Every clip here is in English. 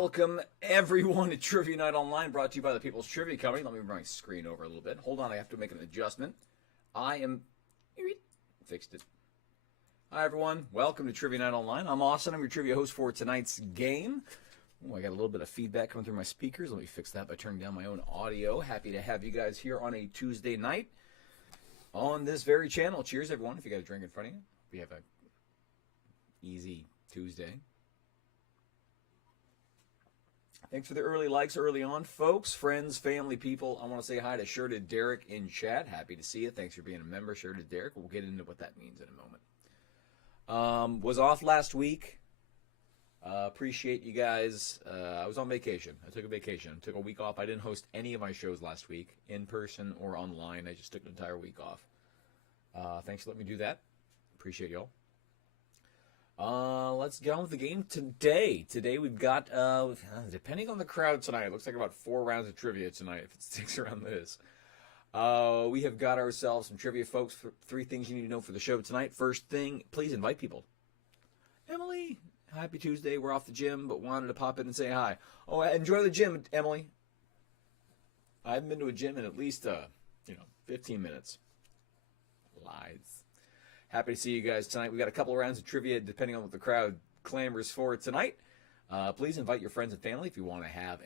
Welcome, everyone, to Trivia Night Online, brought to you by the People's Trivia Company. Let me bring my screen over a little bit. Hold on, I have to make an adjustment. Fixed it. Hi, everyone. Welcome to Trivia Night Online. I'm Austin. I'm your trivia host for tonight's game. Oh, I got a little bit of feedback coming through my speakers. Let me fix that by turning down my own audio. Happy to have you guys here on a Tuesday night on this very channel. Cheers, everyone, if you got a drink in front of you. We have a easy Tuesday. Thanks for the early likes early on, folks, friends, family, people. I want to say hi to Shirted Derek in chat. Happy to see you. Thanks for being a member, Shirted Derek. We'll get into what that means in a moment. Was off last week. Appreciate you guys. I was on vacation. I took a vacation. Took a week off. I didn't host any of my shows last week, in person or online. I just took an entire week off. Thanks for letting me do that. Appreciate y'all. Let's get on with the game today. Today we've got, depending on the crowd tonight, it looks like about 4 rounds of trivia tonight if it sticks around this. We have got ourselves some trivia, folks. 3 things you need to know for the show tonight. First thing, please invite people. Emily, happy Tuesday. We're off the gym, but wanted to pop in and say hi. Oh, enjoy the gym, Emily. I haven't been to a gym in at least, 15 minutes. Lies. Happy to see you guys tonight. We've got a couple of rounds of trivia, depending on what the crowd clamors for tonight. Please invite your friends and family if you want to have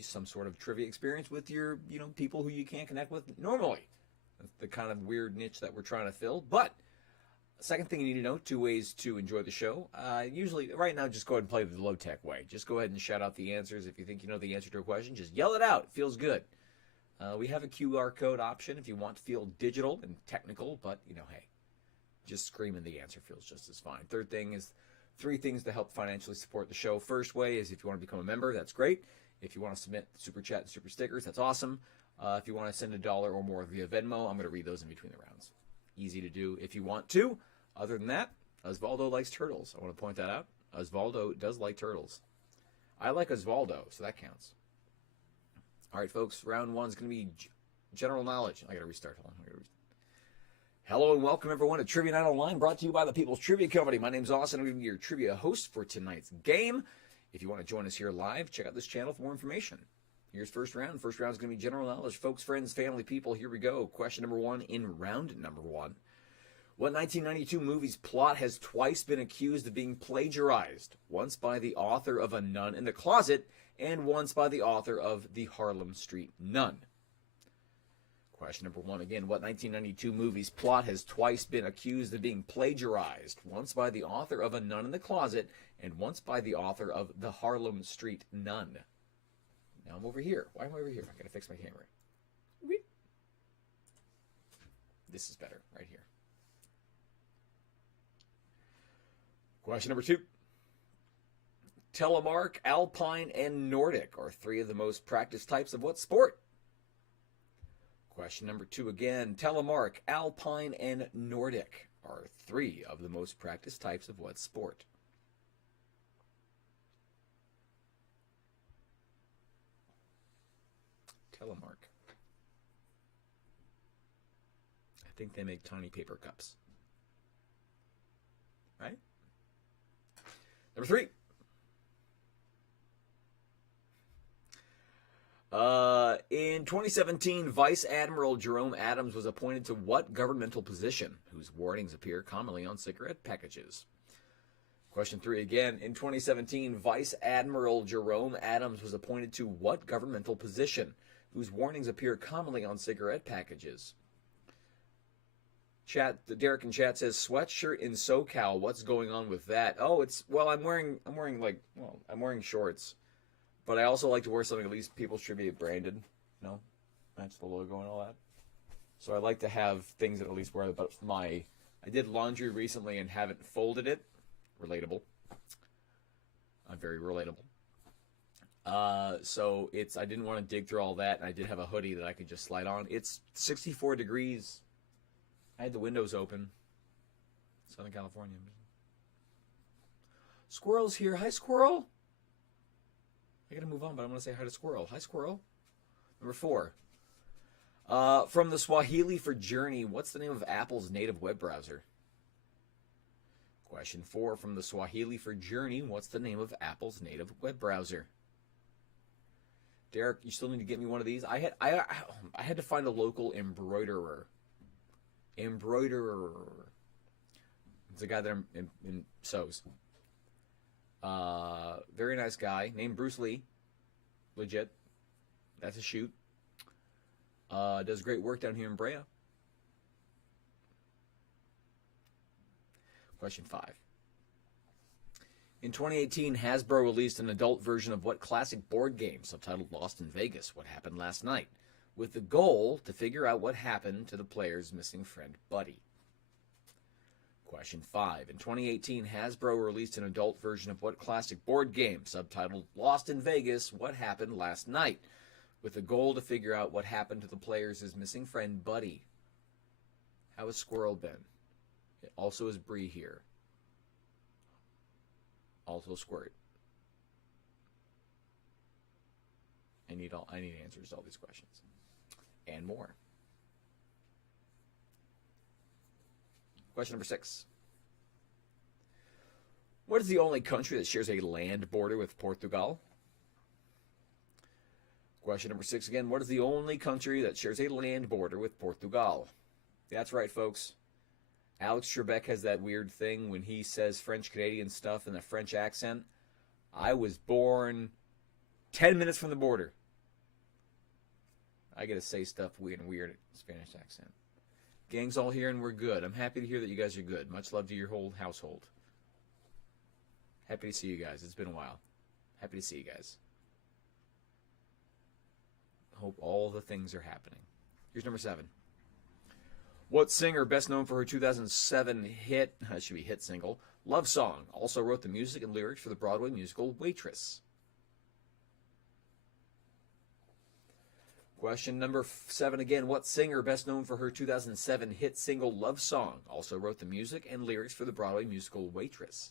some sort of trivia experience with your, people who you can't connect with normally. That's the kind of weird niche that we're trying to fill. But second thing you need to know, 2 ways to enjoy the show. Usually, right now, just go ahead and play the low-tech way. Just go ahead and shout out the answers. If you think you know the answer to a question, just yell it out. It feels good. We have a QR code option if you want to feel digital and technical, but, hey. Just screaming the answer feels just as fine. Third thing is 3 things to help financially support the show. First way is if you want to become a member, that's great. If you want to submit super chat and super stickers, that's awesome. If you want to send $1 or more via Venmo, I'm going to read those in between the rounds. Easy to do if you want to. Other than that, Osvaldo likes turtles. I want to point that out. Osvaldo does like turtles. I like Osvaldo, so that counts. All right, folks, round 1 is going to be general knowledge. I got to restart. Hold on. Hello and welcome, everyone, to Trivia Night Online, brought to you by the People's Trivia Company. My name's Austin. I'm going to be your trivia host for tonight's game. If you want to join us here live, check out this channel for more information. Here's first round. First round is going to be general knowledge. Folks, friends, family, people, here we go. Question number 1 in round number 1. What 1992 movie's plot has twice been accused of being plagiarized? Once by the author of A Nun in the Closet, and once by the author of The Harlem Street Nun. Question number 1 again. What 1992 movie's plot has twice been accused of being plagiarized? Once by the author of A Nun in the Closet, and once by the author of The Harlem Street Nun. Now I'm over here. Why am I over here? I gotta fix my camera. This is better, right here. Question number 2. Telemark, Alpine, and Nordic are 3 of the most practiced types of what sport? Question number 2 again. Telemark, Alpine, and Nordic are 3 of the most practiced types of what sport? Telemark. I think they make tiny paper cups. Right? Number 3. In 2017, Vice Admiral Jerome Adams was appointed to what governmental position, whose wordings appear commonly on cigarette packages? Question 3 again. In 2017, Vice Admiral Jerome Adams was appointed to what governmental position, whose warnings appear commonly on cigarette packages? Chat, Derek in chat says sweatshirt in SoCal. What's going on with that? Oh, I'm wearing shorts. But I also like to wear something at least People's Trivia branded, match the logo and all that. So I like to have things that at least wear. But I did laundry recently and haven't folded it. Relatable. Very relatable. So I didn't want to dig through all that, and I did have a hoodie that I could just slide on. It's 64 degrees. I had the windows open. Southern California. Squirrel's here. Hi, Squirrel. I gotta move on, but I'm gonna say hi to Squirrel. Hi, Squirrel. Number 4. From the Swahili for Journey, what's the name of Apple's native web browser? Question 4. From the Swahili for Journey, what's the name of Apple's native web browser? Derek, you still need to get me one of these. I had to find a local embroiderer. It's a guy that sews. Very nice guy named Bruce Lee. Legit. That's a shoot. Does great work down here in Brea. Question 5. In 2018, Hasbro released an adult version of what classic board game, subtitled Lost in Vegas, What Happened Last Night, with the goal to figure out what happened to the player's missing friend, Buddy. Question 5. In 2018, Hasbro released an adult version of what classic board game, subtitled Lost in Vegas, What Happened Last Night, with the goal to figure out what happened to the player's missing friend, Buddy. How has Squirrel been? Also is Bree here. Also Squirt. I need answers to all these questions. And more. Question number 6. What is the only country that shares a land border with Portugal? Question number 6 again. What is the only country that shares a land border with Portugal? That's right, folks. Alex Trebek has that weird thing when he says French-Canadian stuff in a French accent. I was born 10 minutes from the border. I get to say stuff weird Spanish accent. Gang's all here and we're good. I'm happy to hear that you guys are good. Much love to your whole household. Happy to see you guys. It's been a while. Happy to see you guys. Hope all the things are happening. Here's number 7. What singer, best known for her 2007 hit, should be hit single, Love Song, also wrote the music and lyrics for the Broadway musical Waitress? Question number 7 again. What singer, best known for her 2007 hit single Love Song, also wrote the music and lyrics for the Broadway musical Waitress?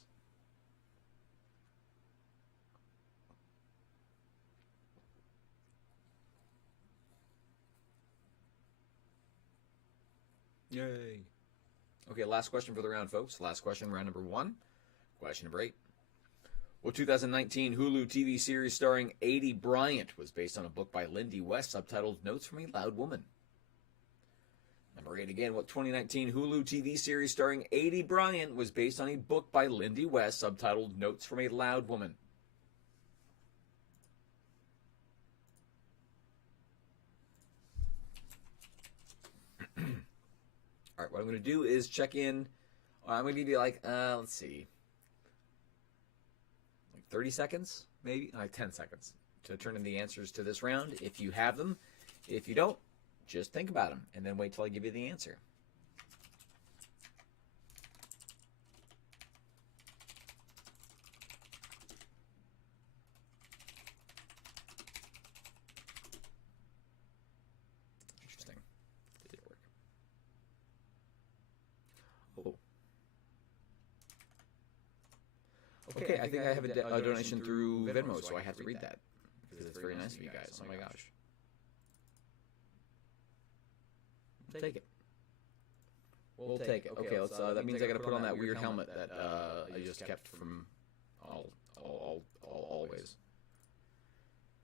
Yay. Okay, last question for the round, folks. Last question, round number 1. Question number 8. What 2019 Hulu TV series starring Adie Bryant was based on a book by Lindy West subtitled Notes from a Loud Woman? Number 8 again. What 2019 Hulu TV series starring Adie Bryant was based on a book by Lindy West subtitled Notes from a Loud Woman? All right, what I'm going to do is check in. I'm going to give you let's see, 30 seconds, maybe, 10 seconds to turn in the answers to this round if you have them. If you don't, just think about them and then wait till I give you the answer. Interesting. Did it work? Oh. Okay, I think I have a donation through Venmo, so I have to read that because it's very nice of you guys. Oh my gosh. We'll take it. We'll take it. Okay, let's. That means I got to put on that weird helmet that I just kept from always.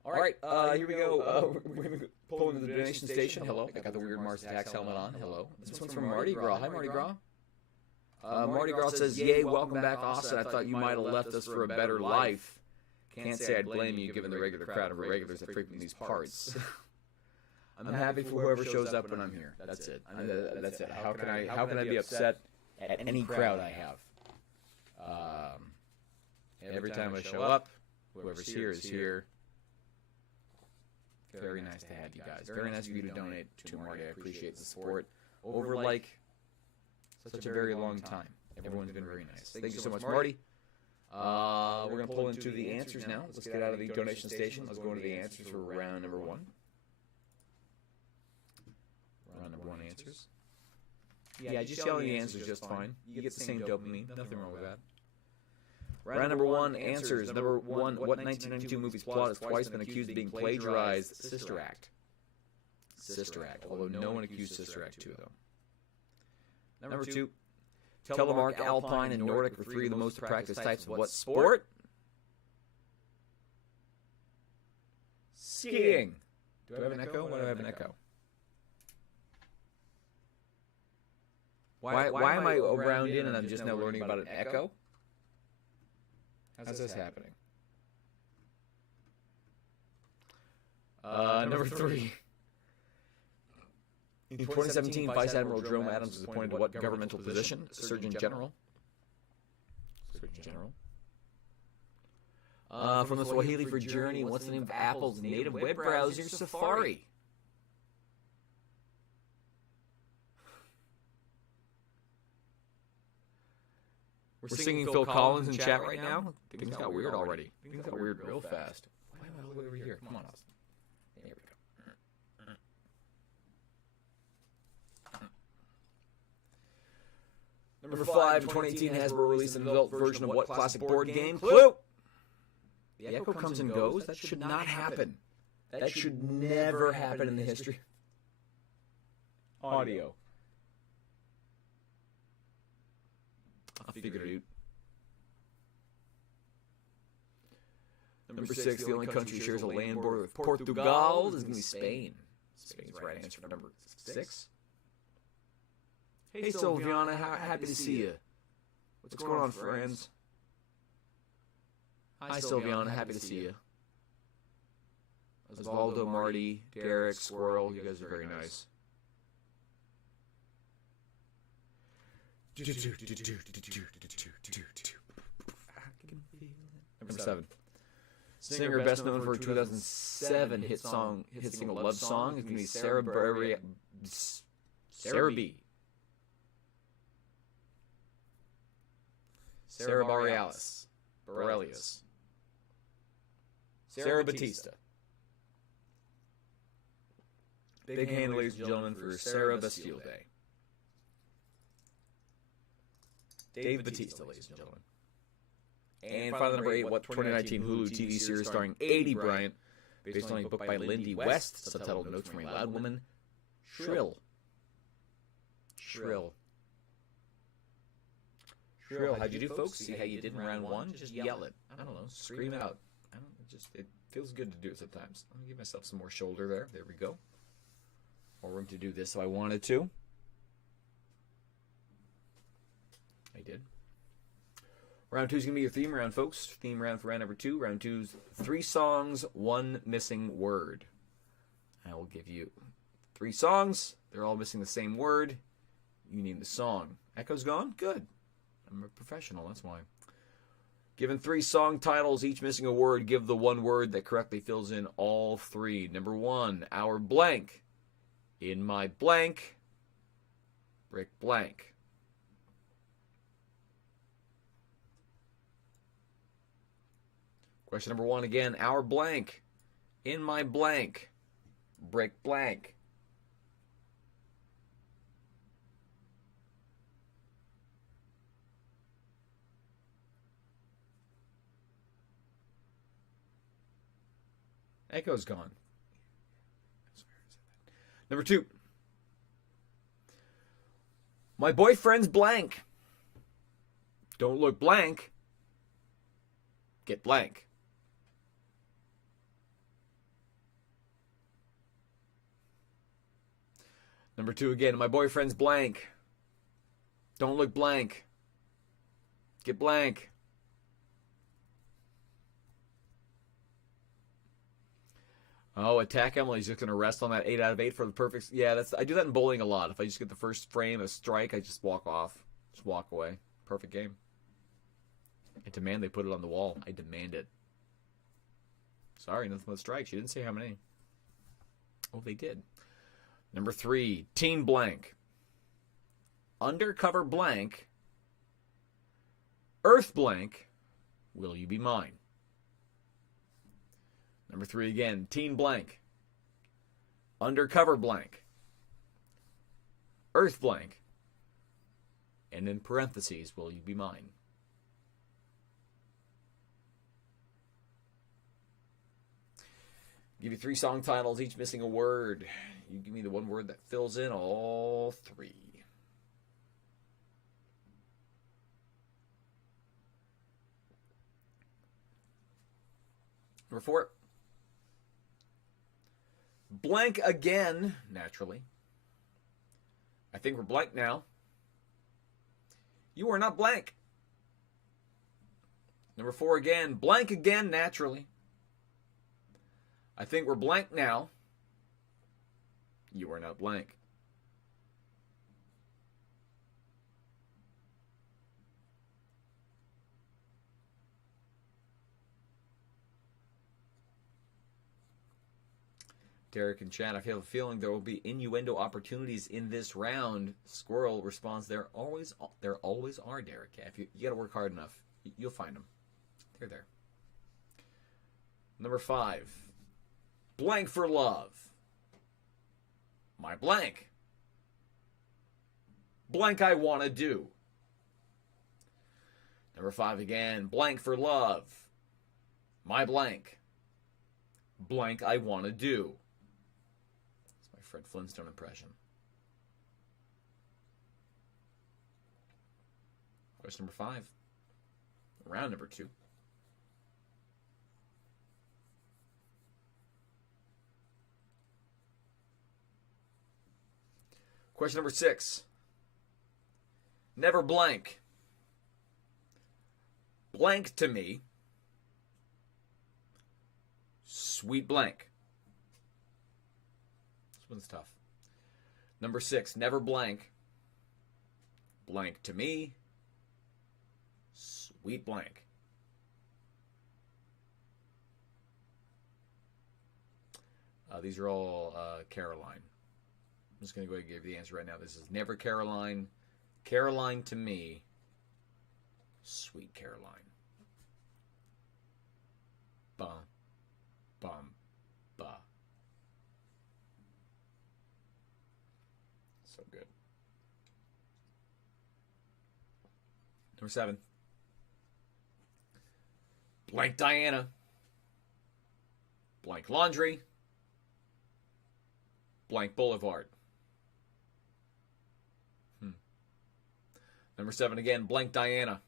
All right, here we go. We're going to pull into the donation station. Hello. I got the weird Mars Attacks helmet on. Hello. This one's from Mardi Gras. Hi, Mardi Gras. Mardi Gras says, "Yay, welcome back, Austin. I thought you might have left us for a better life. Can't say I'd blame you given the regular crowd of irregulars that frequent these parts. I'm happy for whoever shows up when I'm here. That's it. That's it. How can I be upset at any crowd I have? Every time I show up, whoever's here is here. Very nice to have you guys. Very nice of you to donate to Marty. I appreciate the support over such a very long time. Everyone's been very nice. Thank you so much, Marty. We're going to pull into the answers now. Let's get out of the donation station. Let's go into the answers for round number 1. Round number 1 answers. Yeah, just yelling the answers just fine. You get the same dopamine. Nothing wrong with that. Round number 1 answers. Number 1, what 1992 movie's plot has twice been accused of being plagiarized? Sister Act. Sister Act. Although no one accused Sister Act 2, though. Number 2, Telemark, Alpine, and Nordic were 3 of the most practiced types of what sport? Skiing. Do I have an echo? Why do I have an echo? Why am I around in and I'm just now learning about an echo? How's this happening? Number 3. In 2017, Vice Admiral Jerome Adams was appointed to what governmental position? Surgeon General. Surgeon General. From the Swahili for Journey, what's the name of Apple's native web browser? Safari. We're singing Phil Collins in chat right now. Things got weird already. Things got weird real fast. Why am I all the way over here? Come on, Austin. There we go. Number 5, 2018, Hasbro released an adult version of what classic board game? Clue! The echo comes and goes? That should not happen. That should never happen in the history. Audio. I'll figure it out. Number 6, the only country shares a land border with Portugal is going to be Spain. Spain's the right answer for number 6. Hey, Sylviana, happy to see you. What's going on, friends? Hi, Sylviana, happy to see you. Osvaldo, Marty, Derek, Squirrel, you guys are very nice. Number 7. Singer best known for her 2007 hit single Love Song is going to be Sarah B. Sarah Bareilles. Sarah Batista. Big hand, ladies and gentlemen, for Sarah Bastille Day. Dave Batista, ladies and gentlemen. And finally, number 8, what 2019 Hulu TV series starring A.D. Bryant, based on a book by Lindy West, subtitled Notes from a Loud Woman? Shrill. How'd you do, folks? See how you did in round 1? Just yell it. I don't know. Scream it out. It feels good to do it sometimes. Let me give myself some more shoulder there. There we go. More room to do this if I wanted to. I did. Round 2 is going to be your theme round, folks. Theme round for round number 2. Round 2's 3 songs, 1 missing word. I will give you 3 songs. They're all missing the same word. You name the song. Echo's gone? Good. I'm a professional, that's why. Given 3 song titles, each missing a word, give the 1 word that correctly fills in all 3. Number 1, our blank. In my blank, brick blank. Question number 1 again, our blank. In my blank, brick blank. Echo's gone. Number 2. My boyfriend's blank. Don't look blank. Get blank. Number 2 again. My boyfriend's blank. Don't look blank. Get blank. Oh, attack Emily's just going to rest on that 8 out of 8 for the perfect... Yeah, I do that in bowling a lot. If I just get the first frame, a strike, I just walk off. Just walk away. Perfect game. I demand they put it on the wall. I demand it. Sorry, nothing but strikes. You didn't say how many. Oh, they did. Number 3, teen blank. Undercover blank. Earth blank. Will you be mine? Number 3 again, teen blank. Undercover blank. Earth blank. And in parentheses, will you be mine? Give you 3 song titles, each missing a word. You give me the 1 word that fills in all 3. Number 4. Blank again, naturally. I think we're blank now. You are not blank. Number 4 again. Blank again, naturally. I think we're blank now. You are not blank. Derek and Chad, I have a feeling there will be innuendo opportunities in this round. Squirrel responds, there always are, Derek. Yeah, if you got to work hard enough, you'll find them. They're there. Number 5. Blank for love. My blank. Blank I want to do. Number 5 again. Blank for love. My blank. Blank I want to do. Fred Flintstone impression. Question number 5. Round number 2. Question number 6. Never blank. Blank to me. Sweet blank. One's tough. Number 6, never blank. Blank to me. Sweet blank. These are all Caroline. I'm just going to go ahead and give you the answer right now. This is never Caroline. Caroline to me. Sweet Caroline. Bum. Bum. Ba. So good. Number 7. Blank Diana. Blank Laundry. Blank Boulevard. Number 7 again. Blank Diana.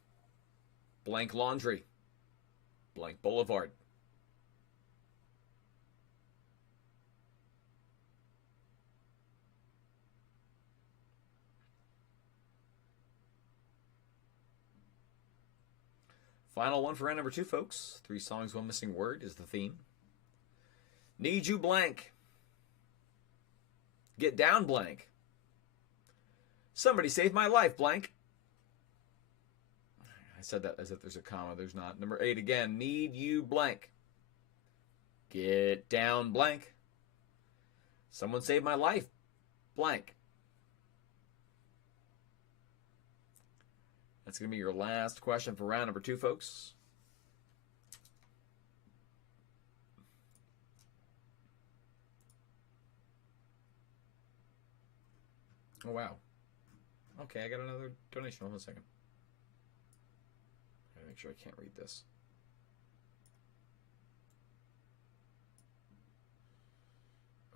Blank Laundry. Blank Boulevard. Final one for round number 2, folks. 3 songs, 1 missing word is the theme. Need you blank. Get down blank. Somebody saved my life blank. I said that as if there's a comma. There's not. Number 8 again. Need you blank. Get down blank. Someone saved my life blank. That's going to be your last question for round number 2, folks. Oh, wow. Okay, I got another donation. Hold on a second. I gotta make sure I can't read this.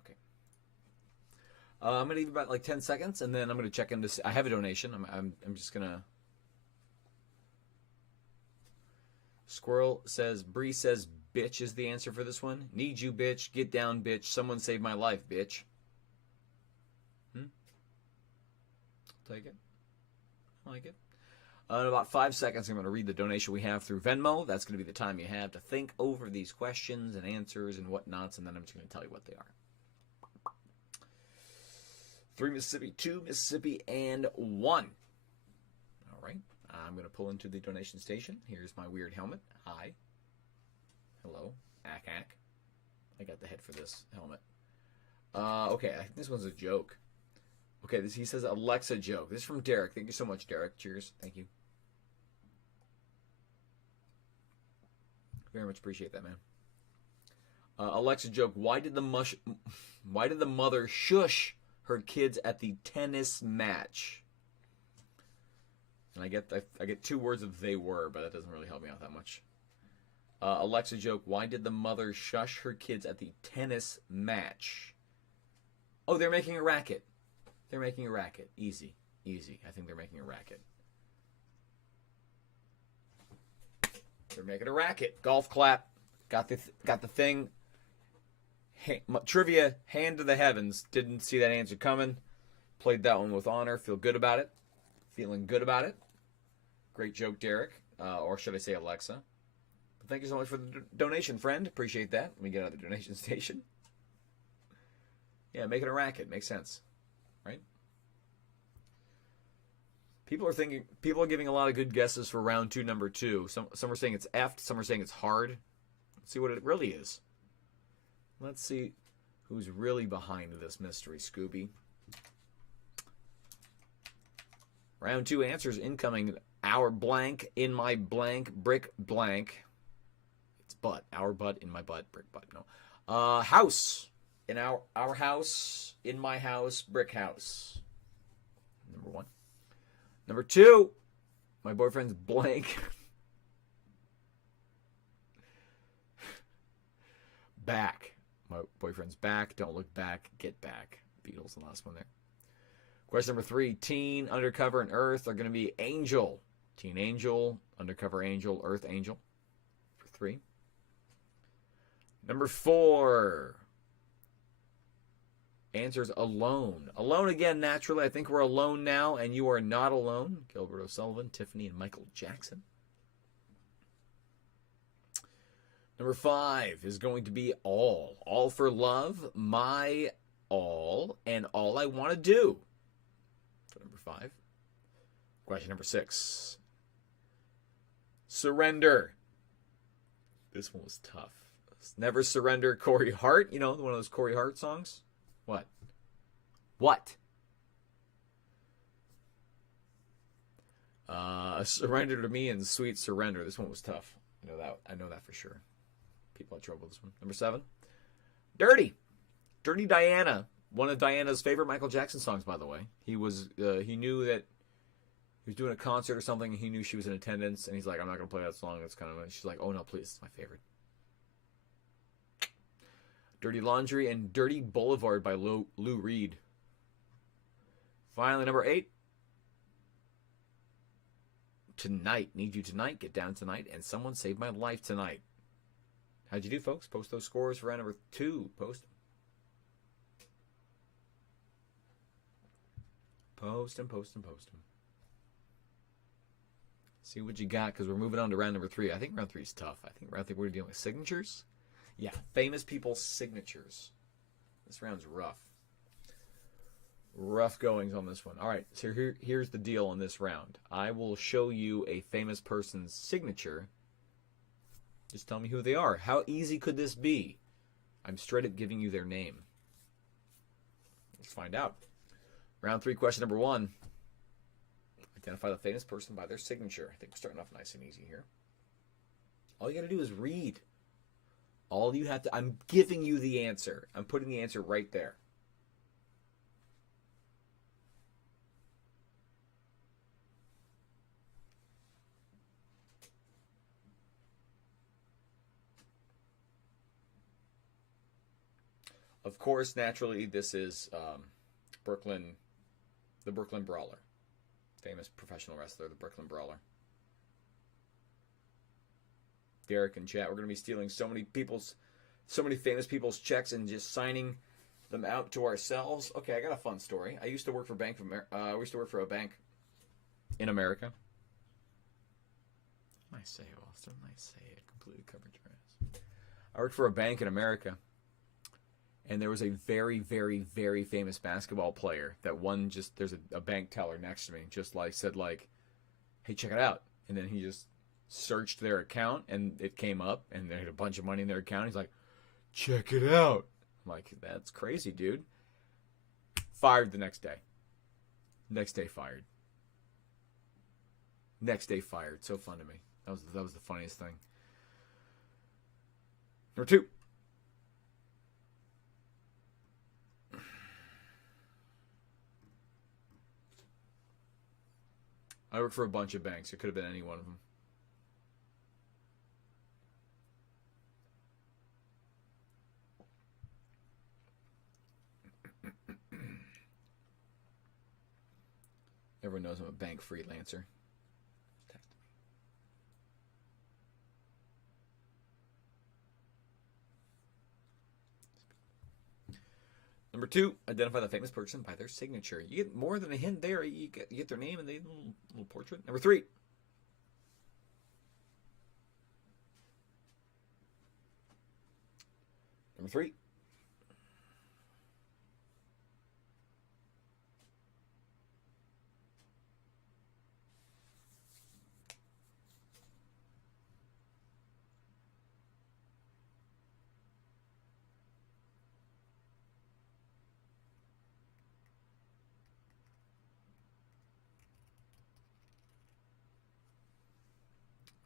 Okay. I'm going to leave about like 10 seconds, and then I'm going to check into... I have a donation. I'm just going to... Squirrel says, Bree says, bitch is the answer for this one. Need you, bitch. Get down, bitch. Someone saved my life, bitch. Take it. I like it. In about 5 seconds, I'm going to read the donation we have through Venmo. That's going to be the time you have to think over these questions and answers and whatnots, and then I'm just going to tell you what they are. 3 Mississippi, 2 Mississippi, and 1. All right. I'm going to pull into the donation station. Here's my weird helmet. Hi. Hello. Ack. I got the head for this helmet. Okay, I think this one's a joke. Okay, he says Alexa joke. This is from Derek. Thank you so much, Derek. Cheers. Thank you. Very much appreciate that, man. Alexa joke. Why did the mother shush her kids at the tennis match? And I get 2 words of they were, but that doesn't really help me out that much. Alexa joke. Why did the mother shush her kids at the tennis match? Oh, they're making a racket. They're making a racket. Easy. I think they're making a racket. They're making a racket. Golf clap. Got the thing. Trivia, hand to the heavens. Didn't see that answer coming. Played that one with honor. Feel good about it. Feeling good about it. Great joke, Derek. Or should I say Alexa. But thank you so much for the donation, friend. Appreciate that. Let me get out of the donation station. Yeah, making a racket. Makes sense. Right? People are giving a lot of good guesses for round 2, number 2. Some are saying it's F, some are saying it's hard. Let's see what it really is. Let's see who's really behind this mystery, Scooby. Round 2 answers incoming. Our blank, in my blank, brick blank. It's butt. Our butt, in my butt, brick butt. No. House. In our house, in my house, brick house. Number 1. Number 2, my boyfriend's blank. Back. My boyfriend's back. Don't look back. Get back. Beatles, the last one there. Question number 3, teen, undercover, and earth are going to be angel. Teen angel, undercover angel, earth angel. For 3. Number 4. Answers alone. Alone again, naturally. I think we're alone now, and you are not alone. Gilbert O'Sullivan, Tiffany, and Michael Jackson. Number 5 is going to be all. All for love, my all, and all I want to do. For number 5. Question number 6. Surrender. This one was tough. Never Surrender, Corey Hart. You know, one of those Corey Hart songs. What? What? Surrender to me and Sweet Surrender. This one was tough. I know that for sure. People had trouble with this one. Number 7. Dirty. Dirty Diana. One of Diana's favorite Michael Jackson songs, by the way. He knew that he was doing a concert or something, and he knew she was in attendance, and he's like, I'm not going to play that song. That's kind of... She's like, oh, no, please. It's my favorite. Dirty Laundry and Dirty Boulevard by Lou Reed. Finally, number 8. Tonight. Need You Tonight. Get Down Tonight. And Someone Saved My Life Tonight. How'd you do, folks? Post those scores for round number 2. Post them. Post them. See what you got, because we're moving on to round number 3. I think round 3 is tough. I think round 3 we're dealing with signatures. Yeah, famous people's signatures. This round's rough. Rough goings on this one. All right, so here's the deal on this round. I will show you a famous person's signature. Just tell me who they are. How easy could this be? I'm straight up giving you their name. Let's find out. Round 3, question number 1. Identify the famous person by their signature. I think we're starting off nice and easy here. All you got to do is read. All you have to... I'm giving you the answer. I'm putting the answer right there. Of course, naturally, this is the Brooklyn Brawler. Famous professional wrestler, the Brooklyn Brawler. Derek and chat, we're going to be stealing so many famous people's checks and just signing them out to ourselves. Okay, I got a fun story. I used to work for a bank in America. Nice say, Austin. Nice say it. Completely covered your ass. I worked for a bank in America, and there was a very, very, very famous basketball player that one just... There's a bank teller next to me, just said, hey, check it out. And then he just searched their account, and it came up, and they had a bunch of money in their account. He's like, check it out. I'm like, that's crazy, dude. Fired the next day. Next day fired. Next day fired. So fun to me. That was the funniest thing. Number 2. I worked for a bunch of banks. It could have been any one of them. Everyone knows I'm a bank freelancer. Number 2, identify the famous person by their signature. You get more than a hint there. You get their name and the little portrait. Number 3. Number 3.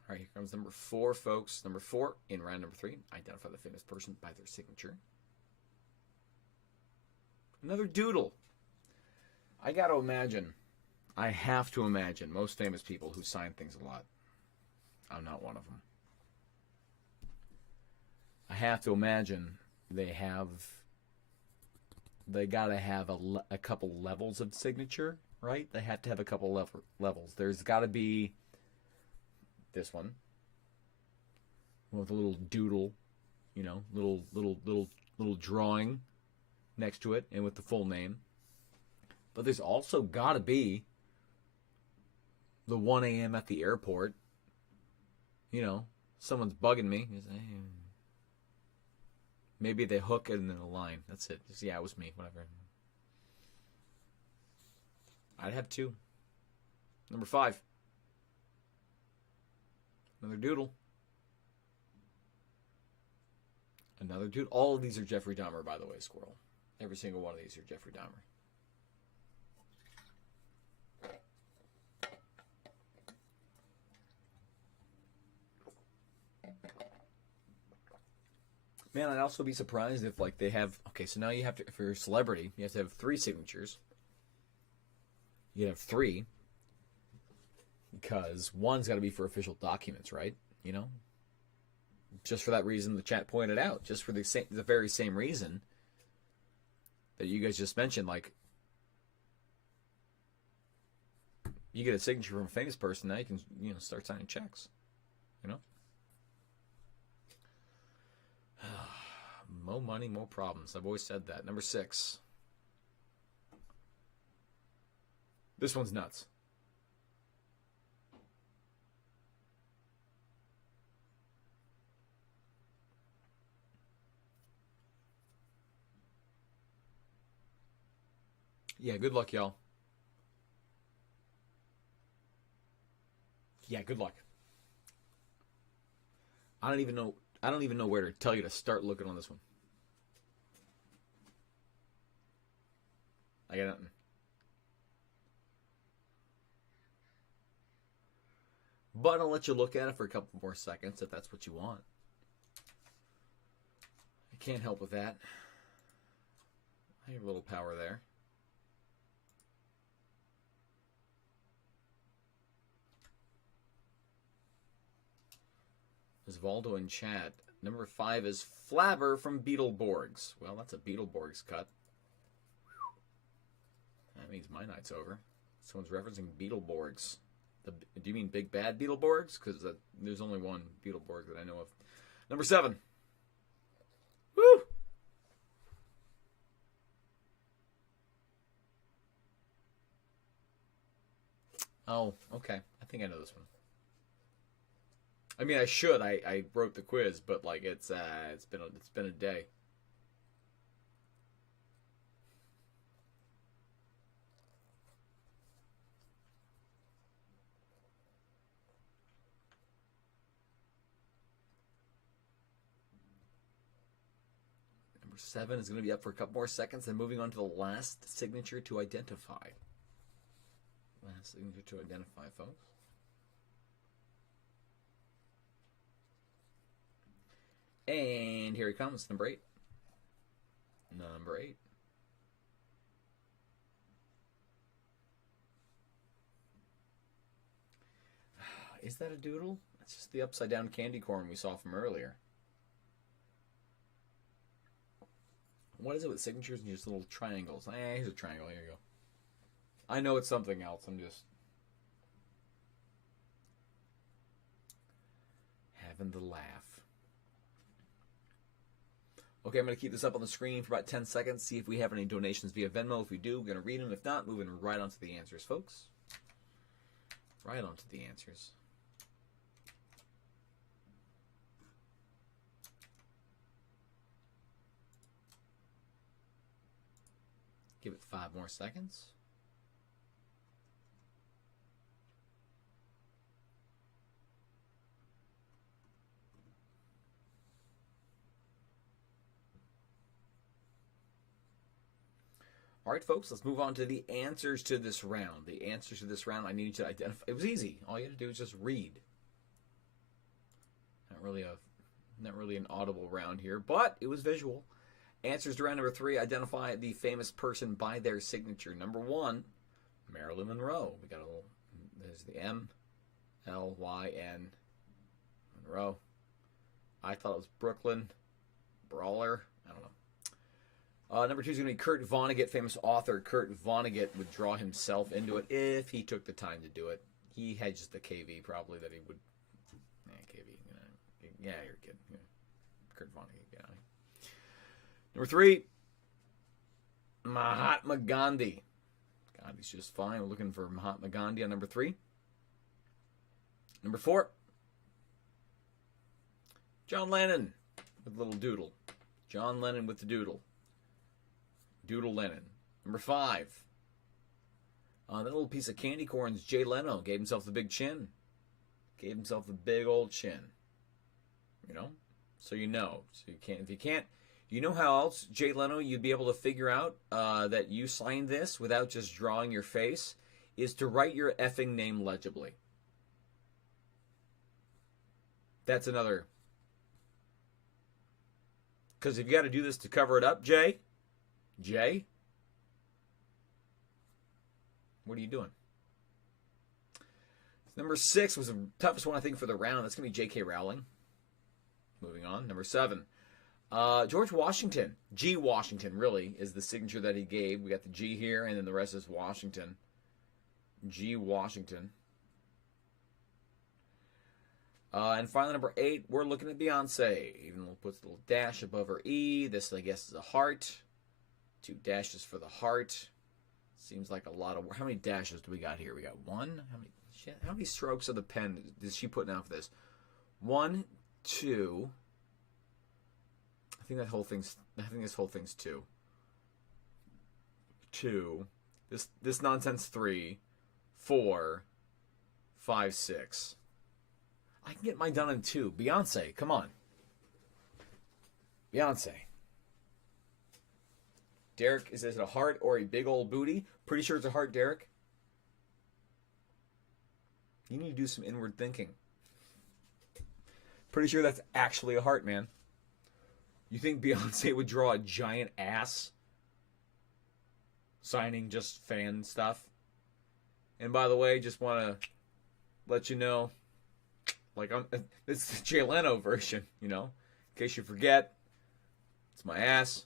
All right, here comes number 4, folks. Number 4, in round number 3, identify the famous person by their signature. Another doodle. I got to imagine, I have to imagine, most famous people who sign things a lot. I'm not one of them. I have to imagine they got to have a couple levels of signature, right? They have to have a couple levels. There's got to be this one with a little doodle, you know, little drawing next to it, and with the full name. But there's also got to be the 1 a.m. at the airport. You know, someone's bugging me. Maybe they hook it in the line. That's it. Just, yeah, it was me. Whatever. I'd have 2. Number 5. Another doodle. Another doodle. All of these are Jeffrey Dahmer, by the way, Squirrel. Every single one of these are Jeffrey Dahmer. Man, I'd also be surprised if, like, they have... Okay, so now you have to... If you're a celebrity, you have to have 3 signatures. You have 3. Because one's got to be for official documents, right? You know? Just for that reason the chat pointed out. Just for the very same reason that you guys just mentioned. Like, you get a signature from a famous person, now you can, you know, start signing checks. You know? More money, more problems. I've always said that. Number 6. This one's nuts. Yeah, good luck, y'all. Yeah, good luck. I don't even know where to tell you to start looking on this one. I got nothing. But I'll let you look at it for a couple more seconds if that's what you want. I can't help with that. I have a little power there. There's Valdo in chat. Number 5 is Flabber from Beetleborgs. Well, that's a Beetleborgs cut. That means my night's over. Someone's referencing Beetleborgs. Do you mean Big Bad Beetleborgs? Because there's only one Beetleborg that I know of. Number 7. Woo! Oh, okay. I think I know this one. I mean, I should. I wrote the quiz, but like it's been a day. Number 7 is going to be up for a couple more seconds, and moving on to the last signature to identify. Last signature to identify, folks. And here he comes, number 8. Number 8. Is that a doodle? That's just the upside down candy corn we saw from earlier. What is it with signatures and just little triangles? Here's a triangle. Here you go. I know it's something else. I'm just having the laugh. Okay, I'm going to keep this up on the screen for about 10 seconds, see if we have any donations via Venmo. If we do, we're going to read them. If not, moving right on to the answers, folks. Right on to the answers. Give it 5 more seconds. All right, folks, let's move on to the answers to this round. The answers to this round, I need you to identify. It was easy. All you had to do is just read. Not really an audible round here, but it was visual. Answers to round number 3, identify the famous person by their signature. Number 1, Marilyn Monroe. We got a little, there's the M-L-Y-N, Monroe. I thought it was Brooklyn Brawler. I don't know. Number 2 is going to be Kurt Vonnegut, famous author. Kurt Vonnegut would draw himself into it if he took the time to do it. He had just the KV probably that he would. KV. Yeah, you're kidding. Yeah. Kurt Vonnegut. Yeah. Number 3, Mahatma Gandhi. Gandhi's just fine. We're looking for Mahatma Gandhi on number 3. Number 4, John Lennon with a little doodle. John Lennon with the doodle. Doodle Lennon. Number 5. That little piece of candy corn's Jay Leno. Gave himself the big chin. Gave himself the big old chin. You know? So you know. So you can't. If you can't, you know how else, Jay Leno, you'd be able to figure out that you signed this without just drawing your face, is to write your effing name legibly. That's another. Because if you got to do this to cover it up, Jay, what are you doing? Number 6 was the toughest one, I think, for the round. That's going to be J.K. Rowling. Moving on. Number 7. George Washington. G. Washington, really, is the signature that he gave. We got the G here, and then the rest is Washington. G. Washington. And finally, number 8, we're looking at Beyonce. Even though it puts a little dash above her E. This, I guess, is a heart. 2 dashes for the heart. Seems like a lot of... How many dashes do we got here? We got 1. How many strokes of the pen is she putting out for this? 1, 2. I think this whole thing's 2. 2. This nonsense 3, 4, 5, 6. I can get mine done in 2. Beyonce, come on. Beyonce. Derek, is it a heart or a big old booty? Pretty sure it's a heart, Derek. You need to do some inward thinking. Pretty sure that's actually a heart, man. You think Beyonce would draw a giant ass signing just fan stuff? And by the way, just want to let you know, like, this is the Jay Leno version, you know, in case you forget. It's my ass.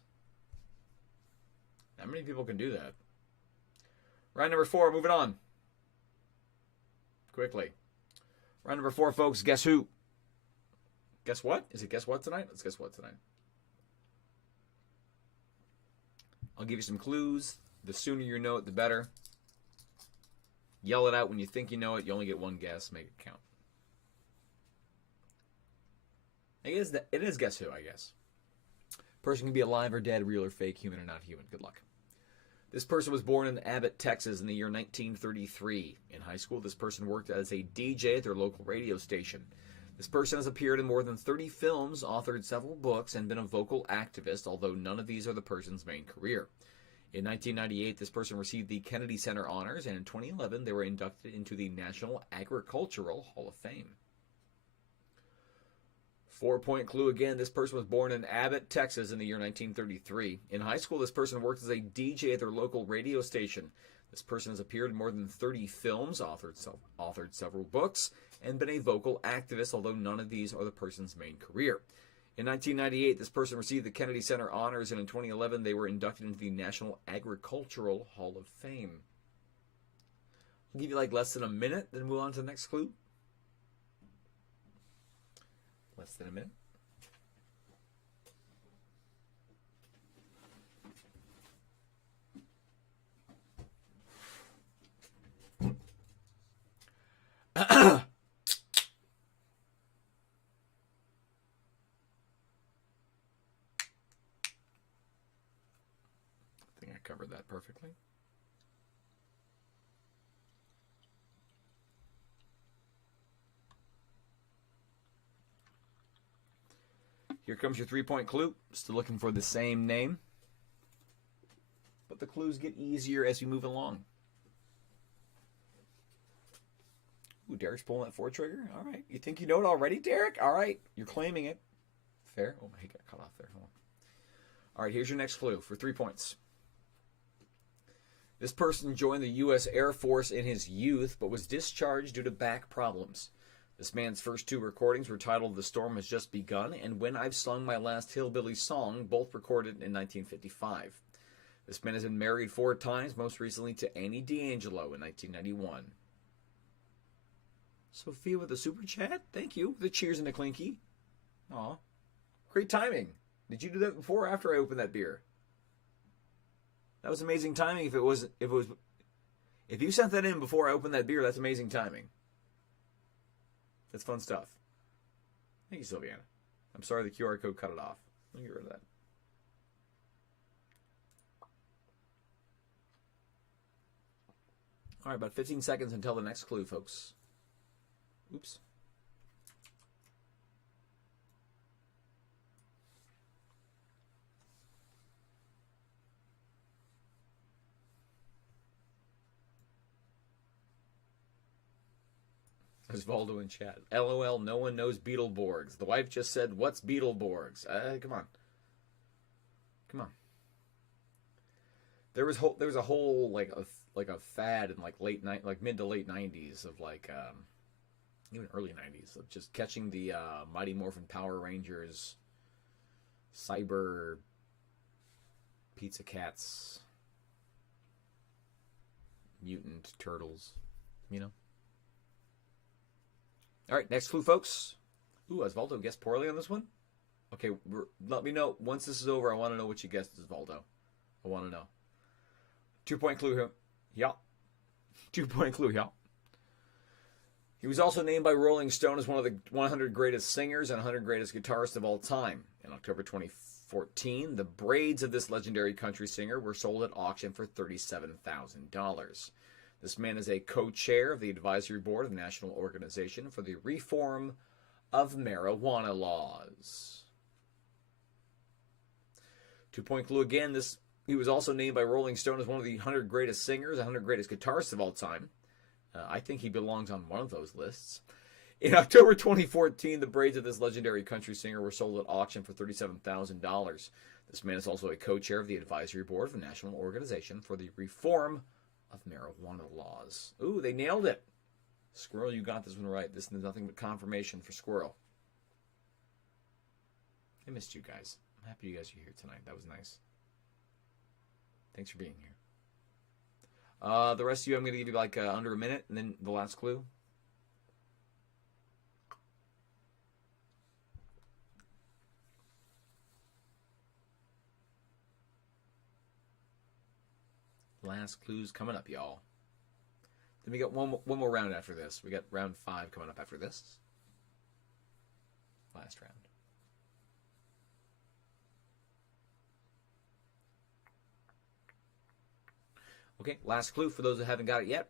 Not many people can do that. Round number 4, moving on. Quickly. Round number 4, folks, guess who? Guess what? Is it guess what tonight? Let's guess what tonight. I'll give you some clues. The sooner you know it, the better. Yell it out when you think you know it. You only get 1 guess. Make it count. It is guess who, I guess. Person can be alive or dead, real or fake, human or not human. Good luck. This person was born in Abbott, Texas in the year 1933. In high school, this person worked as a DJ at their local radio station. This person has appeared in more than 30 films, authored several books, and been a vocal activist, although none of these are the person's main career. In 1998, this person received the Kennedy Center Honors, and in 2011, they were inducted into the National Agricultural Hall of Fame. 4-point clue again. This person was born in Abbott, Texas in the year 1933. In high school, this person worked as a DJ at their local radio station. This person has appeared in more than 30 films, authored several books, and been a vocal activist, although none of these are the person's main career. In 1998, this person received the Kennedy Center Honors, and in 2011, they were inducted into the National Agricultural Hall of Fame. I'll give you like less than a minute, then move on to the next clue. Less than a minute. I think I covered that perfectly. Here comes your 3-point clue. Still looking for the same name. But the clues get easier as we move along. Ooh, Derek's pulling that 4 trigger. All right. You think you know it already, Derek? All right. You're claiming it. Fair. Oh, he got cut off there. Hold on. All right, here's your next clue for 3 points. This person joined the U.S. Air Force in his youth, but was discharged due to back problems. This man's first 2 recordings were titled The Storm Has Just Begun and When I've Sung My Last Hillbilly Song, both recorded in 1955. This man has been married 4 times, most recently to Annie D'Angelo in 1991. Sophia with a super chat? Thank you. The cheers and a clinky. Aw. Great timing. Did you do that before or after I opened that beer? That was amazing timing. If you sent that in before I opened that beer, that's amazing timing. That's fun stuff. Thank you, Sylviana. I'm sorry the QR code cut it off. Let me get rid of that. All right, about 15 seconds until the next clue, folks. Oops. Osvaldo in chat. LOL, no one knows Beetleborgs. The wife just said, what's Beetleborgs? Come on. Come on. There was a whole like a fad in like mid to late 90s of even early 90s of just catching the Mighty Morphin Power Rangers, Cyber Pizza Cats, Mutant Turtles, you know. All right, next clue, folks. Ooh, Osvaldo guessed poorly on this one. Okay, let me know. Once this is over, I want to know what you guessed, Osvaldo. I want to know. 2-point clue here. Yeah. 2-point clue, yeah. He was also named by Rolling Stone as one of the 100 greatest singers and 100 greatest guitarists of all time. In October 2014, the braids of this legendary country singer were sold at auction for $37,000. This man is a co-chair of the advisory board of the National Organization for the Reform of Marijuana Laws. 2-point clue again. He was also named by Rolling Stone as one of the 100 greatest singers, 100 greatest guitarists of all time. I think he belongs on one of those lists. In October 2014, the braids of this legendary country singer were sold at auction for $37,000. This man is also a co-chair of the advisory board of the National Organization for the Reform of Marijuana Laws. Ooh, they nailed it. Squirrel, you got this one right. This is nothing but confirmation for Squirrel. I missed you guys. I'm happy you guys are here tonight. That was nice. Thanks for being here. The rest of you, I'm going to give you under a minute, and then the last clue. Last clue's coming up, y'all. Then we got one more round after this. We got round 5 coming up after this. Last round. Okay, last clue for those that haven't got it yet.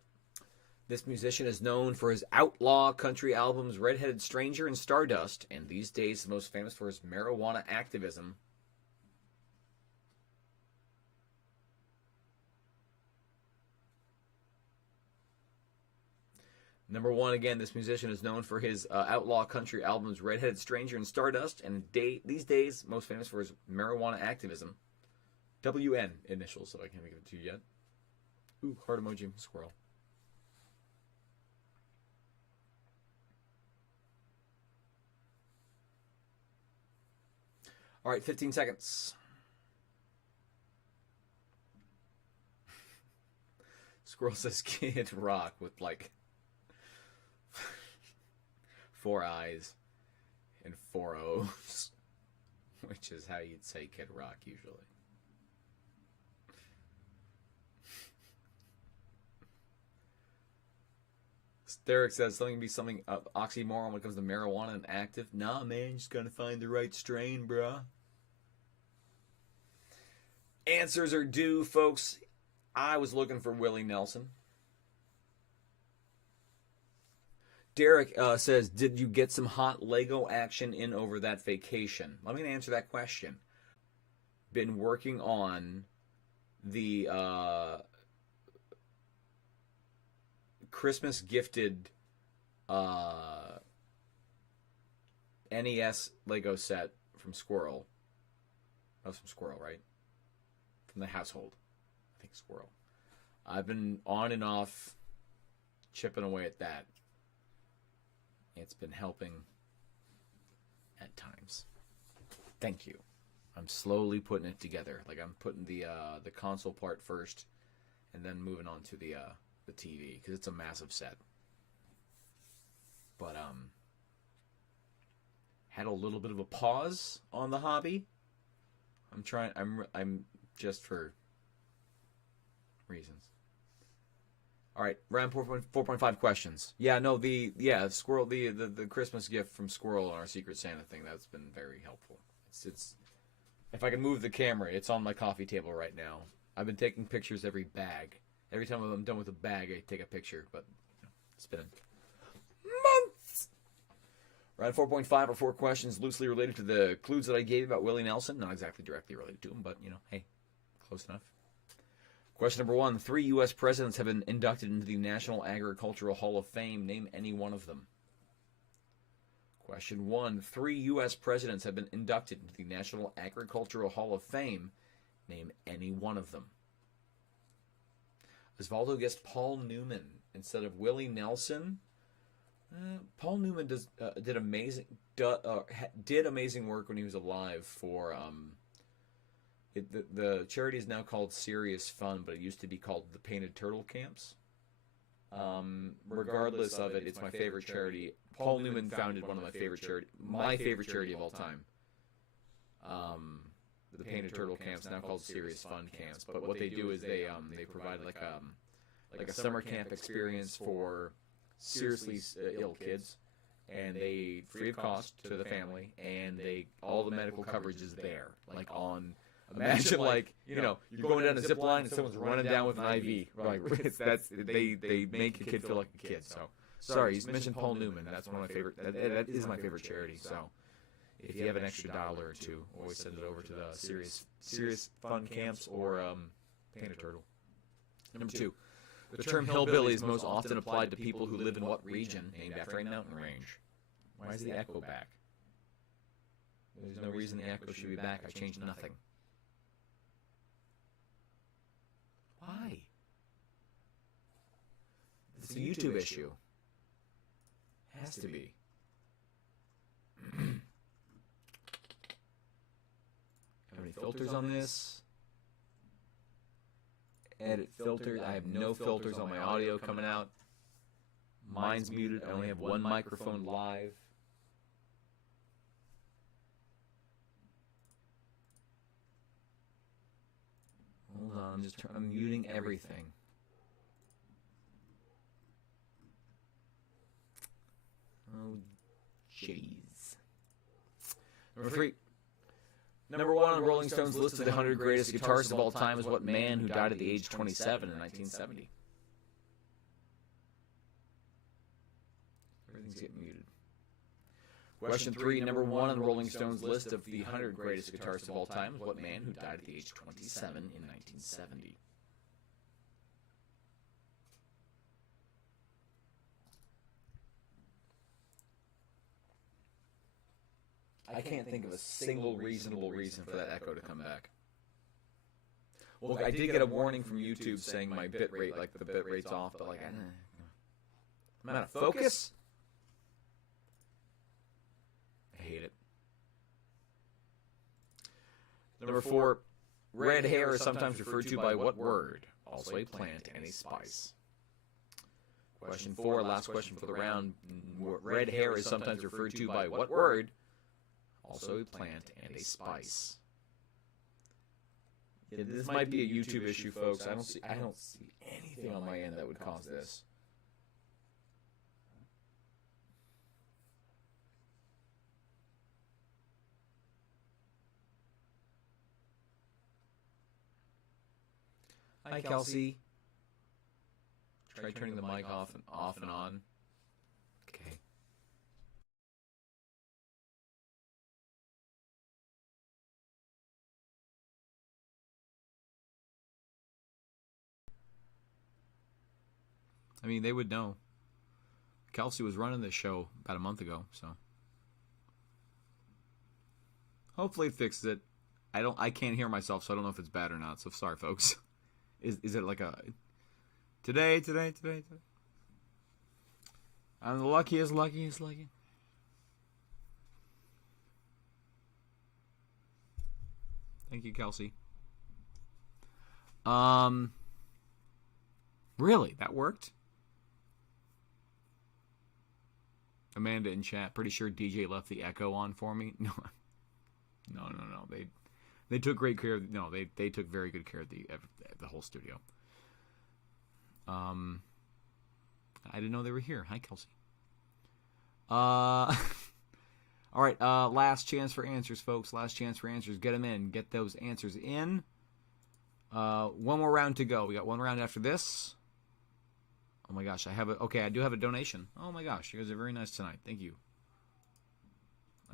This musician is known for his outlaw country albums Redheaded Stranger and Stardust, and these days the most famous for his marijuana activism. Number 1, again, this musician is known for his outlaw country albums Redheaded Stranger and Stardust, and these days most famous for his marijuana activism. WN initials, so I can't give it to you yet. Ooh, heart emoji, squirrel. All right, 15 seconds. Squirrel says Kid Rock with 4 eyes and 4 O's, which is how you'd say Kid Rock usually. Derek says something be something oxymoron when it comes to marijuana and active. Nah, man, you just gotta find the right strain, bruh. Answers are due, folks. I was looking for Willie Nelson. Derek says, did you get some hot Lego action in over that vacation? Let me answer that question. Been working on the Christmas gifted NES Lego set from Squirrel. That was from Squirrel, right? From the household. I think Squirrel. I've been on and off chipping away at that. It's been helping at times. Thank you. I'm slowly putting it together. Like I'm putting the console part first, and then moving on to the TV because it's a massive set. But had a little bit of a pause on the hobby. I'm just for reasons. All right, round 4.5 questions. Yeah, no, Squirrel, the Christmas gift from Squirrel on our Secret Santa thing, that's been very helpful. It's if I can move the camera, it's on my coffee table right now. I've been taking pictures every bag. Every time I'm done with a bag, I take a picture, but it's been months. Round 4.5 are 4 questions loosely related to the clues that I gave about Willie Nelson. Not exactly directly related to him, but, hey, close enough. Question number 1. 3 U.S. presidents have been inducted into the National Agricultural Hall of Fame. Name any one of them. Question 1. 3 U.S. presidents have been inducted into the National Agricultural Hall of Fame. Name any one of them. Osvaldo guessed Paul Newman instead of Willie Nelson. Paul Newman did amazing work when he was alive for... The charity is now called Serious Fun, but it used to be called the Painted Turtle Camps. Regardless of it, it's my favorite charity. Paul Newman founded one of my favorite charity of all time. The Painted Turtle Camps, now called Serious Fun Camps. But what they do is they provide like a summer camp experience for seriously ill kids, and they free of cost to the family, and all the medical coverage is there, like on. Imagine you're going down a zip line and someone's running down with an IV. Right, they make a kid feel like a kid. So sorry, you mentioned Paul Newman. That's one of my favorite. That is my favorite charity. So if you have an extra $1 or two, always send it over to the Serious Fun Camps or Painted Turtle. Number 2, the term hillbilly is most often applied to people who live in what region, named after a mountain range? Why is the echo back? There's no reason the echo should be back. I changed nothing. Why? It's a YouTube issue. Has to be. Have any filters on this? Edit filters. I have no filters on my audio coming out. Mine's muted. I only have one microphone live. Hold on, I'm muting everything. Oh, jeez. Number 3. Number 1 on Rolling Stone's list of the 100 greatest guitarists of all time is what man who died at the age of 27 in 1970? Everything's getting muted. Question 3, number 1 on Rolling Stone's list of the 100 greatest guitarists of all time is what man who died at the age of 27 in 1970? I can't think of a single reasonable reason for that echo to come back. Well, I did get a warning from YouTube saying my bit rate, like the bit rate's off, but I'm out of focus? I hate it. Number 4, red hair is sometimes referred to by what word? Also a plant and a spice. Question 4, last question for the round. Red hair is sometimes referred to by what word? Also a plant and a spice. Yeah, this might be a YouTube issue, folks. I don't see anything on my end that would cause this. Hi, Kelsey. Try turning the mic off and on. Okay. I mean, they would know. Kelsey was running this show about a month ago, so hopefully it fixes it. I can't hear myself, so I don't know if it's bad or not. So sorry, folks. Is it like a today? I'm the luckiest. Thank you, Kelsey. Really, that worked? Amanda in chat, pretty sure DJ left the echo on for me. No. They took great care of. No, they took very good care of the whole studio. I didn't know they were here. Hi, Kelsey. All right. Last chance for answers, folks. Last chance for answers. Get them in. Get those answers in. One more round to go. We got one round after this. Oh my gosh, I do have a donation. Oh my gosh, you guys are very nice tonight. Thank you.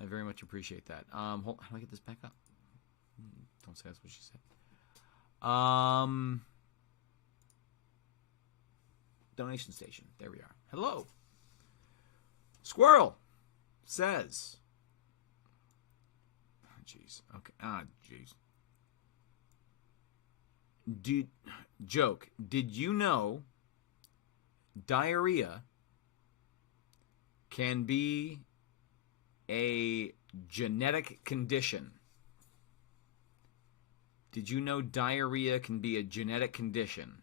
I very much appreciate that. How do I get this back up? Don't say that's what she said. Donation station. There we are. Hello. Squirrel says. Jeez. Okay. Jeez. Did you know diarrhea can be a genetic condition? Did you know diarrhea can be a genetic condition?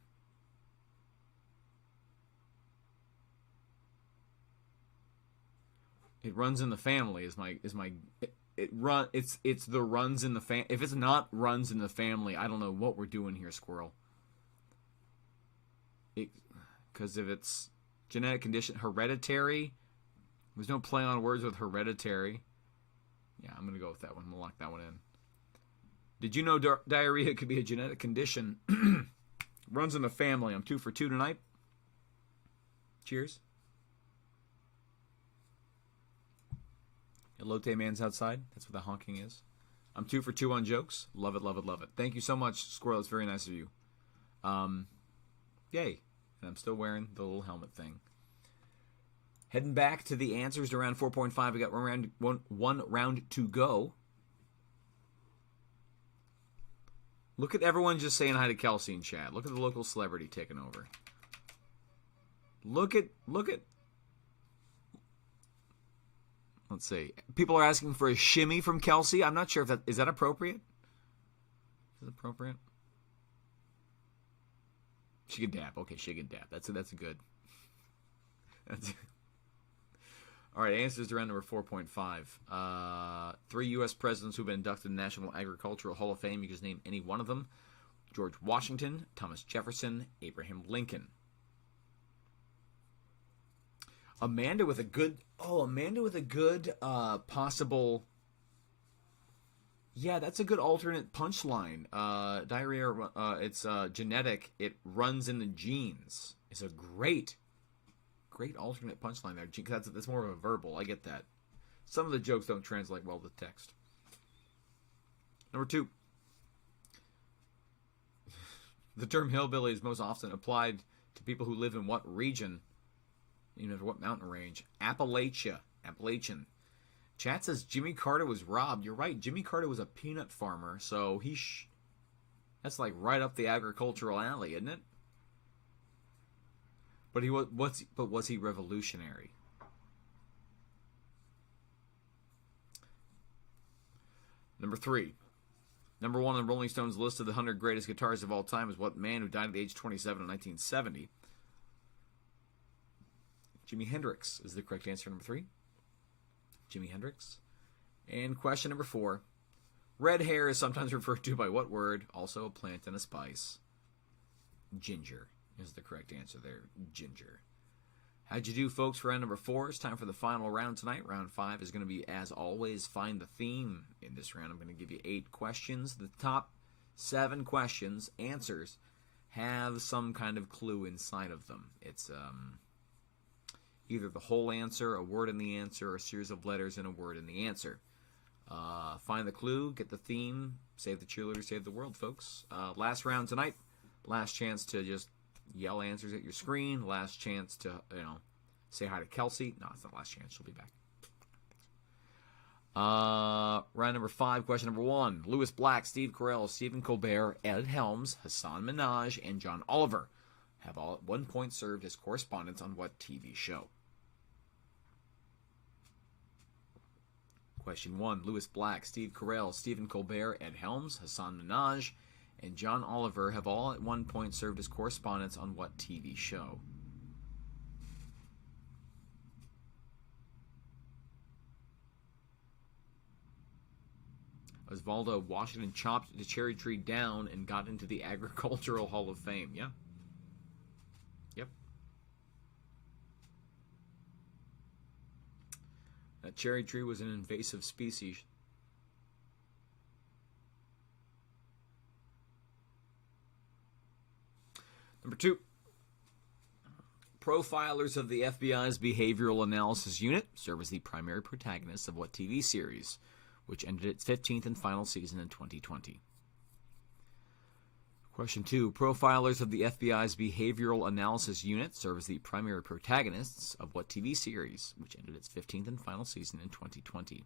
It runs in the family. It's the runs in the family. If it's not runs in the family, I don't know what we're doing here, Squirrel. Because if it's genetic condition, hereditary, there's no play on words with hereditary. Yeah, I'm going to go with that one. We'll lock that one in. Did you know diarrhea could be a genetic condition? Runs in the family. I'm 2 for 2 tonight. Cheers. Elote man's outside. That's what the honking is. I'm 2 for 2 on jokes. Love it. Thank you so much, Squirrel. It's very nice of you. Yay. And I'm still wearing the little helmet thing. Heading back to the answers to round 4.5. We got one round to go. Look at everyone just saying hi to Kelsey in chat. Look at the local celebrity taking over. Look at. Let's see. People are asking for a shimmy from Kelsey. I'm not sure if is that appropriate. Is it appropriate? She can dab. Okay, she can dab. That's a good. All right, answers to round number 4.5. 3 U.S. presidents who've been inducted in the National Agricultural Hall of Fame. You can just name any one of them. George Washington, Thomas Jefferson, Abraham Lincoln. Amanda with a good possible. Yeah, that's a good alternate punchline. Diarrhea, it's genetic. It runs in the genes. It's a great alternate punchline there. That's more of a verbal. I get that. Some of the jokes don't translate well to text. Number 2. The term hillbilly is most often applied to people who live in what region? What mountain range? Appalachian. Chat says Jimmy Carter was robbed. You're right. Jimmy Carter was a peanut farmer, so that's like right up the agricultural alley, isn't it? But was he revolutionary? Number 3. Number 1 on the Rolling Stones list of the 100 greatest guitarists of all time is what man who died at the age of 27 in 1970? Jimi Hendrix is the correct answer. Number 3. Jimi Hendrix. And question number 4. Red hair is sometimes referred to by what word? Also a plant and a spice. Ginger is the correct answer there. Ginger. How'd you do, folks, for round number 4? It's time for the final round tonight. Round 5 is going to be, as always, find the theme. In this round, I'm going to give you 8 questions. The top 7 questions, answers, have some kind of clue inside of them. It's either the whole answer, a word in the answer, or a series of letters and a word in the answer. Find the clue, get the theme, save the cheerleader, save the world, folks. Last round tonight. Last chance to just yell answers at your screen. Last chance to, say hi to Kelsey. No, it's not last chance. She'll be back. Round number 5, question number 1. Louis Black, Steve Carell, Stephen Colbert, Ed Helms, Hassan Minhaj, and John Oliver have all at one point served as correspondents on what TV show? Question 1. Louis Black, Steve Carell, Stephen Colbert, Ed Helms, Hassan Minhaj, and John Oliver have all at one point served as correspondents on what TV show? Osvaldo Washington chopped the cherry tree down and got into the Agricultural Hall of Fame. Yeah. Yep. That cherry tree was an invasive species. Number 2. Profilers of the FBI's Behavioral Analysis Unit serve as the primary protagonists of what TV series, which ended its 15th and final season in 2020? Question 2. Profilers of the FBI's Behavioral Analysis Unit serve as the primary protagonists of what TV series, which ended its 15th and final season in 2020?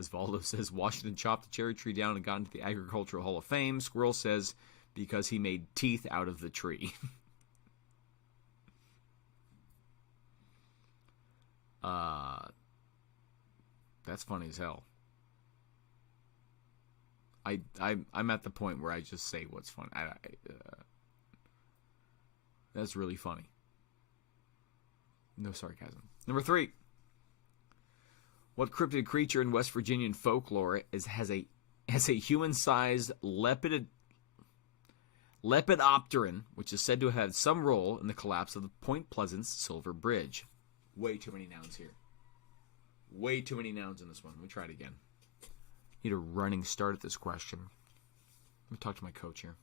Osvaldo says Washington chopped the cherry tree down and got into the Agricultural Hall of Fame. Squirrel says because he made teeth out of the tree. That's funny as hell. I'm at the point where I just say what's funny. That's really funny. No sarcasm. Number 3. What cryptid creature in West Virginian folklore has a human-sized lepidopteran, which is said to have had some role in the collapse of the Point Pleasant Silver Bridge? Way too many nouns here. Way too many nouns in this one. Let me try it again. Need a running start at this question. Let me talk to my coach here.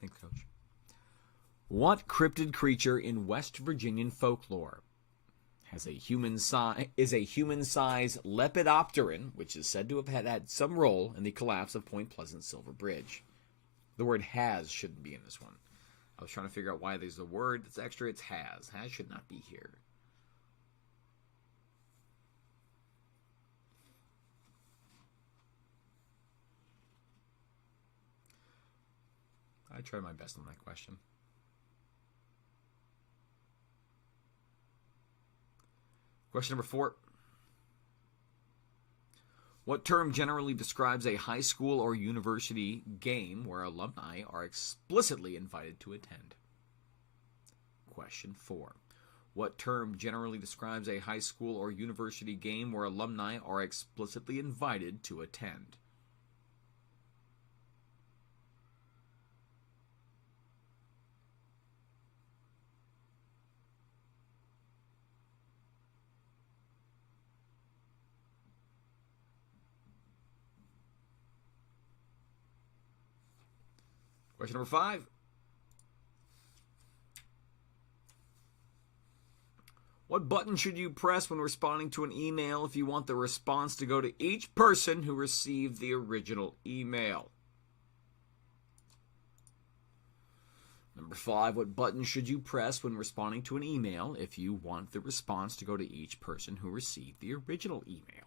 Thanks, Coach. What cryptid creature in West Virginian folklore is a human-sized lepidopteran, which is said to have had some role in the collapse of Point Pleasant Silver Bridge? The word has shouldn't be in this one. I was trying to figure out why there's a word that's extra. It's has. Has should not be here. I tried my best on that question. Question number 4. What term generally describes a high school or university game where alumni are explicitly invited to attend? Question 4. What term generally describes a high school or university game where alumni are explicitly invited to attend? Question number 5. What button should you press when responding to an email if you want the response to go to each person who received the original email? Number 5. What button should you press when responding to an email if you want the response to go to each person who received the original email?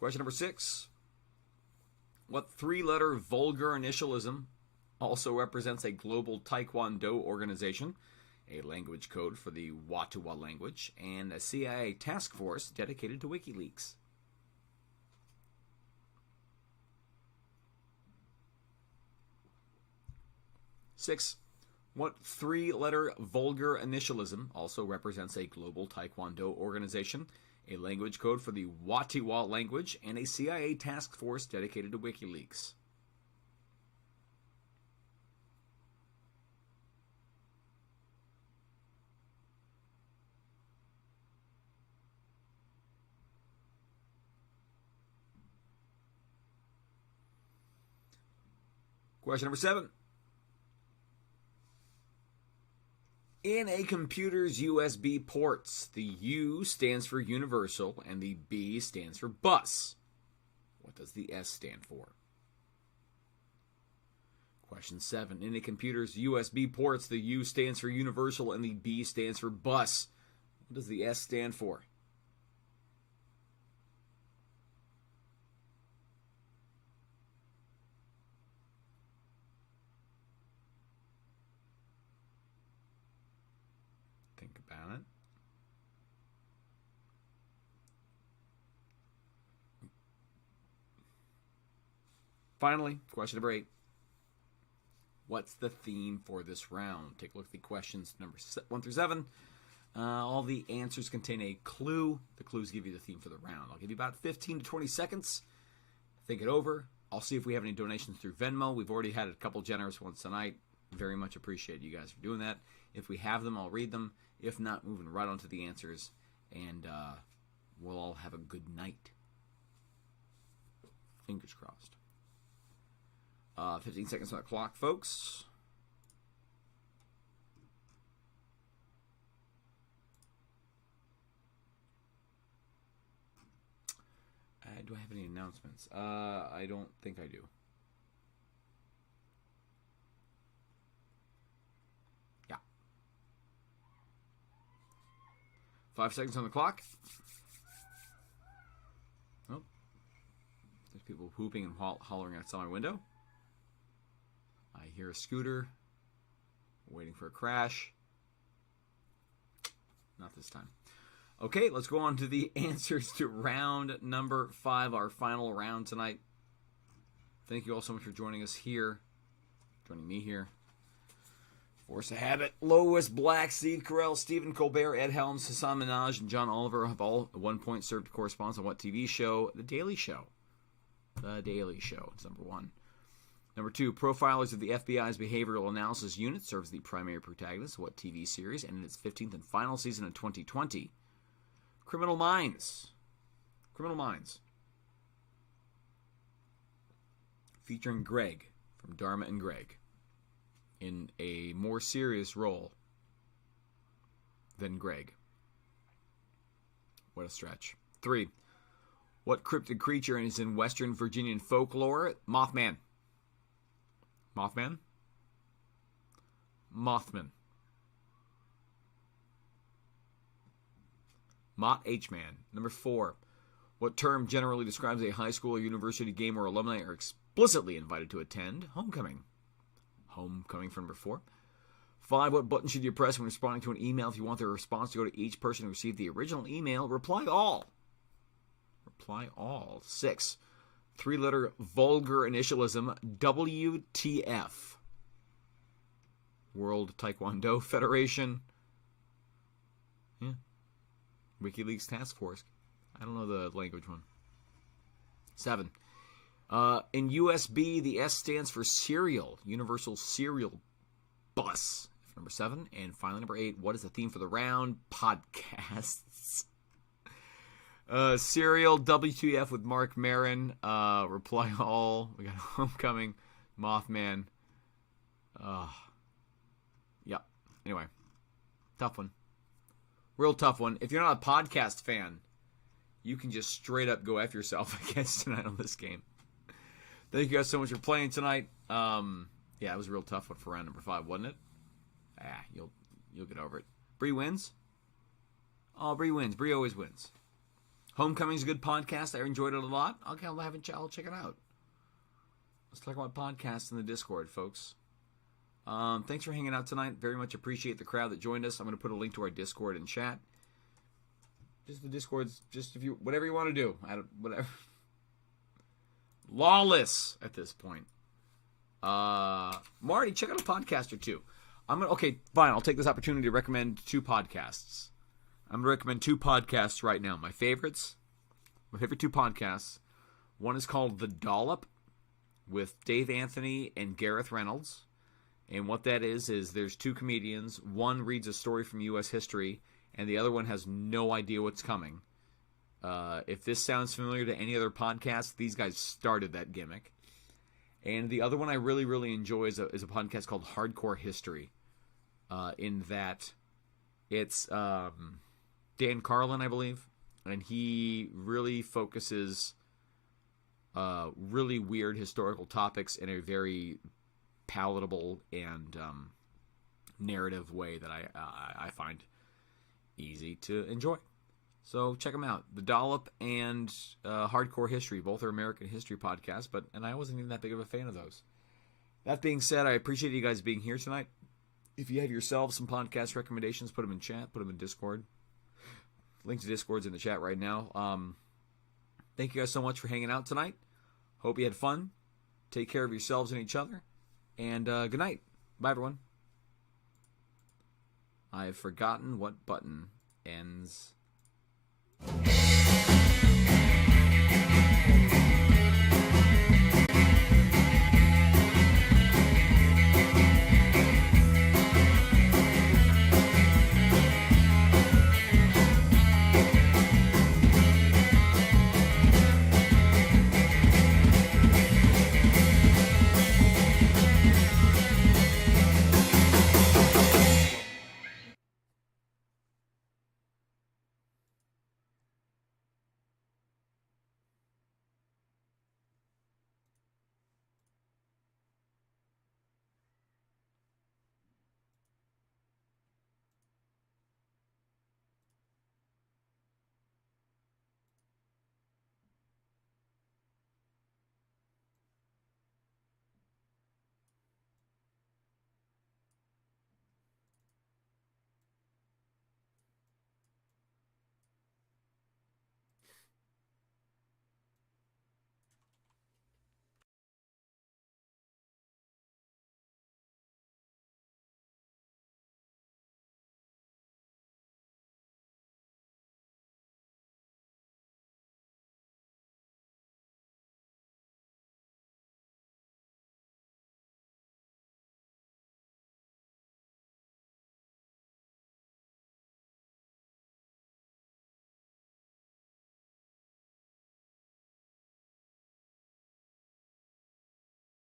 Question number 6. What 3-letter vulgar initialism also represents a global Taekwondo organization, a language code for the Watuwa language, and a CIA task force dedicated to WikiLeaks? Six. What 3-letter vulgar initialism also represents a global Taekwondo organization, a language code for the Watiwa language, and a CIA task force dedicated to WikiLeaks. Question number 7. In a computer's USB ports, the U stands for universal and the B stands for bus. What does the S stand for? Question 7. In a computer's USB ports, the U stands for universal and the B stands for bus. What does the S stand for? Think about it. Finally, question number 8. What's the theme for this round? Take a look at the questions number 1 through 7. All the answers contain a clue. The clues give you the theme for the round. I'll give you about 15 to 20 seconds. Think it over. I'll see if we have any donations through Venmo. We've already had a couple generous ones tonight. Very much appreciate you guys for doing that. If we have them, I'll read them. If not, moving right on to the answers. And we'll all have a good night. Fingers crossed. 15 seconds on the clock, folks. Do I have any announcements? I don't think I do. Yeah. 5 seconds on the clock. Oh. There's people whooping and hollering outside my window. I hear a scooter. Waiting for a crash. Not this time. Okay, let's go on to the answers to round number 5, our final round tonight. Thank you all so much for joining us here. Joining me here. Force of Habit, Lois Black, Steve Carell, Stephen Colbert, Ed Helms, Hassan Minaj, and John Oliver have all at one point served correspondence on what TV show? The Daily Show. The Daily Show. It's number 1. Number 2, profilers of the FBI's Behavioral Analysis Unit serves the primary protagonist of what TV series, and in its 15th and final season in 2020. Criminal Minds. Criminal Minds. Featuring Greg from Dharma and Greg in a more serious role than Greg. What a stretch. 3. What cryptid creature is in Western Virginian folklore? Mothman. Mothman? Mothman. Mott H-Man. Number 4. What term generally describes a high school or university game where alumni are explicitly invited to attend? Homecoming. Homecoming for number 4. 5. What button should you press when responding to an email if you want the response to go to each person who received the original email? Reply all. Reply all. 6. 3-letter vulgar initialism. WTF. World Taekwondo Federation. Yeah. WikiLeaks Task Force. I don't know the language one. 7. In USB, the S stands for serial. Universal Serial Bus. Number 7. And finally, number 8. What is the theme for the round? Podcasts. Serial, WTF with Mark Maron. Reply all. We got Homecoming. Mothman. Yeah. Anyway. Tough one. Real tough one. If you're not a podcast fan, you can just straight up go F yourself, I guess, tonight on this game. Thank you guys so much for playing tonight. Yeah, it was a real tough one for round number 5, wasn't it? You'll get over it. Bree wins. Oh, Bree wins. Bree always wins. Homecoming's a good podcast. I enjoyed it a lot. I'll check it out. Let's talk about podcasts in the Discord, folks. Thanks for hanging out tonight. Very much appreciate the crowd that joined us. I'm going to put a link to our Discord in chat. Just the Discord's, just if you, whatever you want to do. Whatever. Lawless at this point. Marty, check out a podcast or two. Okay, fine. I'll take this opportunity to recommend 2 podcasts. I'm going to recommend 2 podcasts right now. My favorite 2 podcasts. One is called The Dollop with Dave Anthony and Gareth Reynolds. And what that is there's 2 comedians. One reads a story from U.S. history, and the other one has no idea what's coming. If this sounds familiar to any other podcast, these guys started that gimmick. And the other one I really, really enjoy is a podcast called Hardcore History. In that it's Dan Carlin, I believe, and he really focuses really weird historical topics in a very palatable and narrative way that I find easy to enjoy. So check them out. The Dollop and Hardcore History, both are American history podcasts, and I wasn't even that big of a fan of those. That being said, I appreciate you guys being here tonight. If you have yourselves some podcast recommendations, put them in chat, put them in Discord. Link to Discord's in the chat right now. Thank you guys so much for hanging out tonight. Hope you had fun. Take care of yourselves and each other. And good night. Bye, everyone. I've forgotten what button ends.